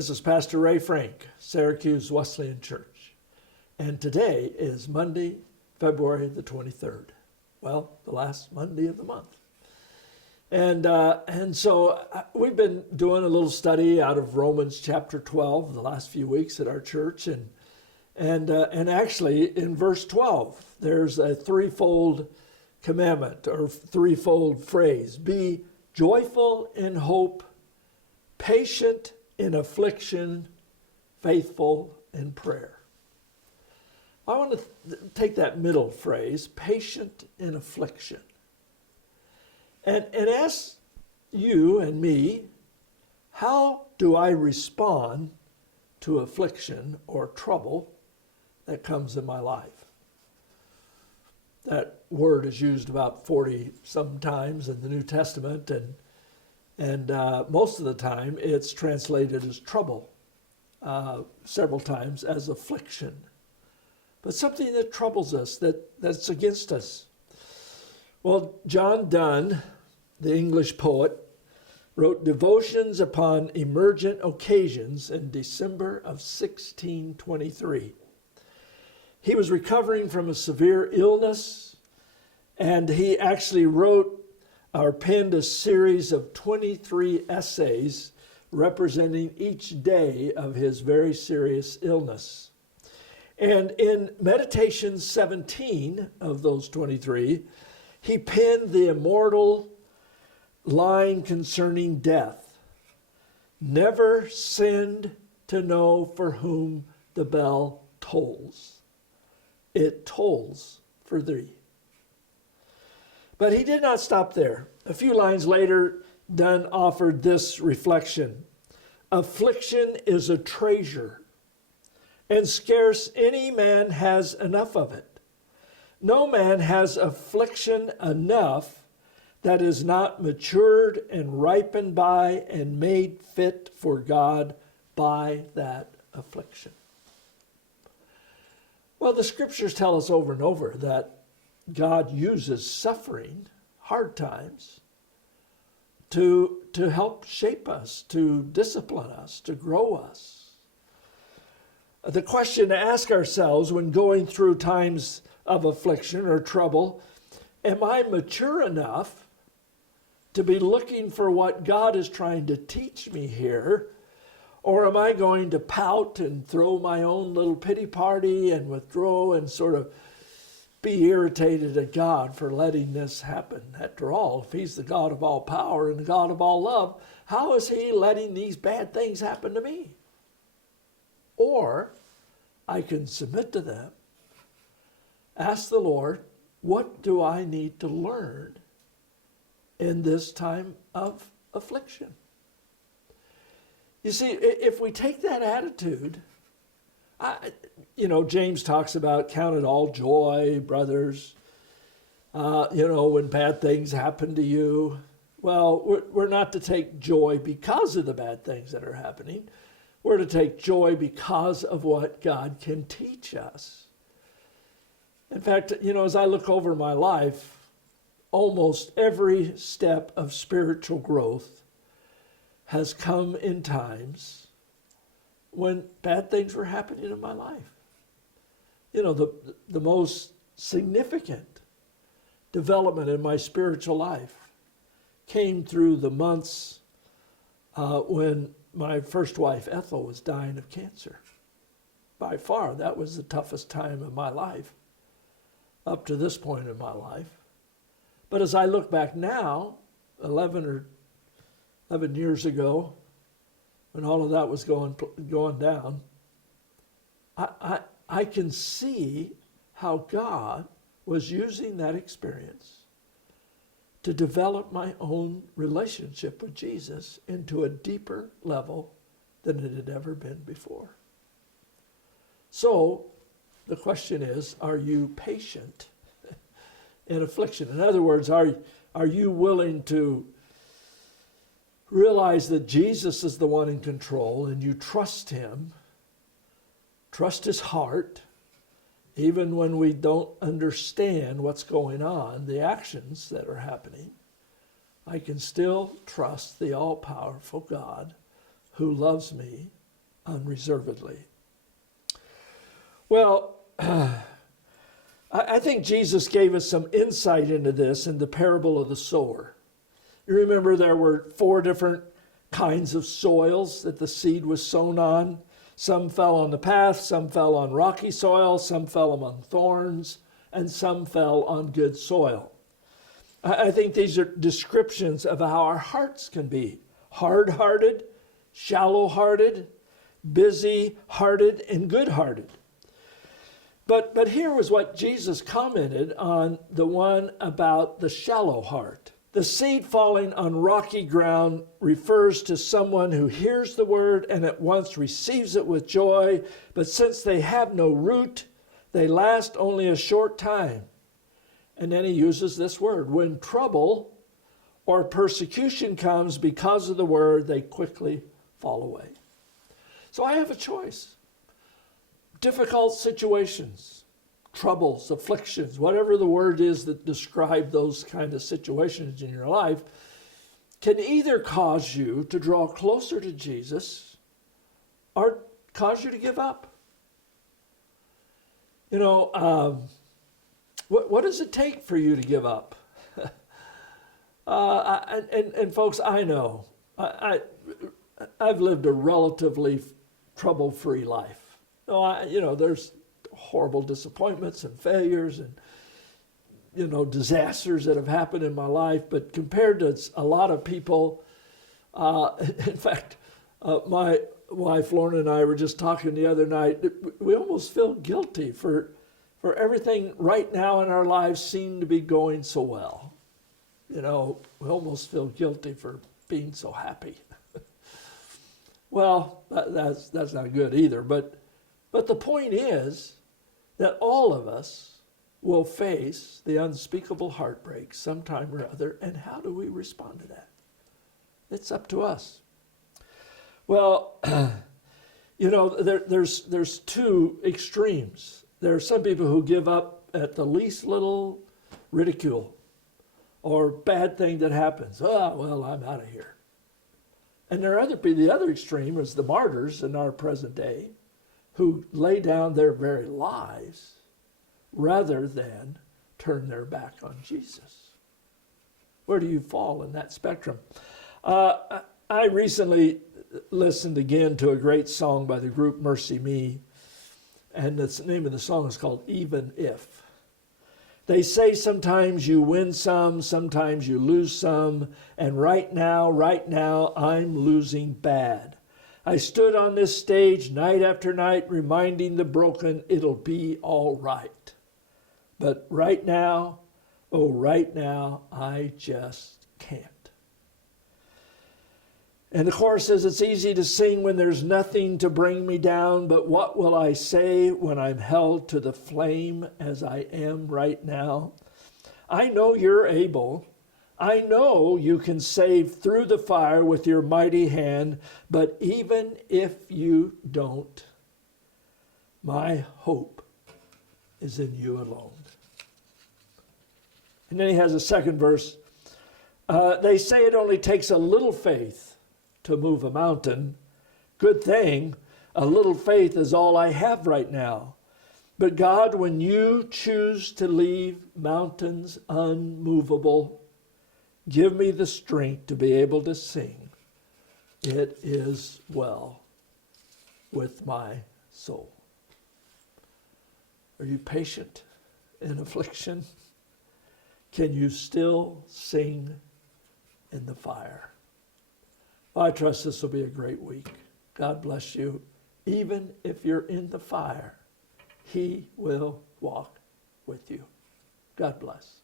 This is Pastor Ray Frank, Syracuse Wesleyan Church. And today is Monday, February the 23rd. Well, the last Monday of the month. And so we've been doing a little study out of Romans chapter 12 the last few weeks at our church. And actually in verse 12, there's a threefold commandment or threefold phrase. Be joyful in hope, patient in affliction, faithful in prayer. I want to take that middle phrase, patient in affliction, and ask you and me, how do I respond to affliction or trouble that comes in my life? That word is used about 40 some times in the New Testament, and most of the time it's translated as trouble, several times as affliction. But something that troubles us, that's against us. Well, John Donne, the English poet, wrote Devotions upon Emergent Occasions in December of 1623. He was recovering from a severe illness, and he actually wrote or penned a series of 23 essays representing each day of his very serious illness. And in Meditations 17 of those 23, he penned the immortal line concerning death. Never sinned to know for whom the bell tolls. It tolls for thee. But he did not stop there. A few lines later, Donne offered this reflection. Affliction is a treasure, and scarce any man has enough of it. No man has affliction enough that is not matured and ripened by and made fit for God by that affliction. Well, the scriptures tell us over and over that God uses suffering, hard times, to help shape us, to discipline us, to grow us. The question to ask ourselves when going through times of affliction or trouble, am I mature enough to be looking for what God is trying to teach me here? Or am I going to pout and throw my own little pity party and withdraw and sort of be irritated at God for letting this happen? After all, if he's the God of all power and the God of all love, how is he letting these bad things happen to me? Or I can submit to them, ask the Lord, what do I need to learn in this time of affliction? You see, if we take that attitude, James talks about count it all joy, brothers, when bad things happen to you. Well, we're not to take joy because of the bad things that are happening. We're to take joy because of what God can teach us. In fact, as I look over my life, almost every step of spiritual growth has come in times when bad things were happening in my life. The most significant development in my spiritual life came through the months when my first wife, Ethel, was dying of cancer. By far, that was the toughest time of my life, up to this point in my life. But as I look back now, 11 years ago, when all of that was going down, I can see how God was using that experience to develop my own relationship with Jesus into a deeper level than it had ever been before. So the question is, are you patient in affliction? In other words, are you willing to realize that Jesus is the one in control and you trust him, trust his heart, even when we don't understand what's going on, the actions that are happening? I can still trust the all-powerful God who loves me unreservedly. Well, I think Jesus gave us some insight into this in the parable of the sower. You remember there were 4 different kinds of soils that the seed was sown on. Some fell on the path, some fell on rocky soil, some fell among thorns, and some fell on good soil. I think these are descriptions of how our hearts can be: hard-hearted, shallow-hearted, busy-hearted, and good-hearted. But here was what Jesus commented on the one about the shallow heart. The seed falling on rocky ground refers to someone who hears the word and at once receives it with joy, but since they have no root, they last only a short time. And then he uses this word: when trouble or persecution comes because of the word, they quickly fall away. So I have a choice. Difficult situations, troubles, afflictions, whatever the word is that describe those kind of situations in your life, can either cause you to draw closer to Jesus or cause you to give up. You know, what does it take for you to give up? And folks, I know, I've lived a relatively trouble-free life. There's horrible disappointments and failures and, disasters that have happened in my life. But compared to a lot of people, in fact, my wife Lorna and I were just talking the other night. We almost feel guilty for everything right now in our lives seem to be going so well. We almost feel guilty for being so happy. Well, that's not good either. But the point is that all of us will face the unspeakable heartbreak sometime or other, and how do we respond to that? It's up to us. Well, there's 2 extremes. There are some people who give up at the least little ridicule or bad thing that happens. Well, I'm out of here. And there are the other extreme is the martyrs in our present day, who lay down their very lives rather than turn their back on Jesus. Where do you fall in that spectrum? I recently listened again to a great song by the group Mercy Me, and the name of the song is called Even If. They say sometimes you win some, sometimes you lose some, and right now, I'm losing bad. I stood on this stage night after night reminding the broken it'll be all right. But right now, I just can't. And the chorus says it's easy to sing when there's nothing to bring me down, but what will I say when I'm held to the flame as I am right now? I know you're able. I know you can save through the fire with your mighty hand, but even if you don't, my hope is in you alone. And then he has a second verse. They say it only takes a little faith to move a mountain. Good thing, a little faith is all I have right now. But God, when you choose to leave mountains unmovable, give me the strength to be able to sing, "It is well with my soul." Are you patient in affliction? Can you still sing in the fire? Well, I trust this will be a great week. God bless you. Even if you're in the fire, He will walk with you. God bless.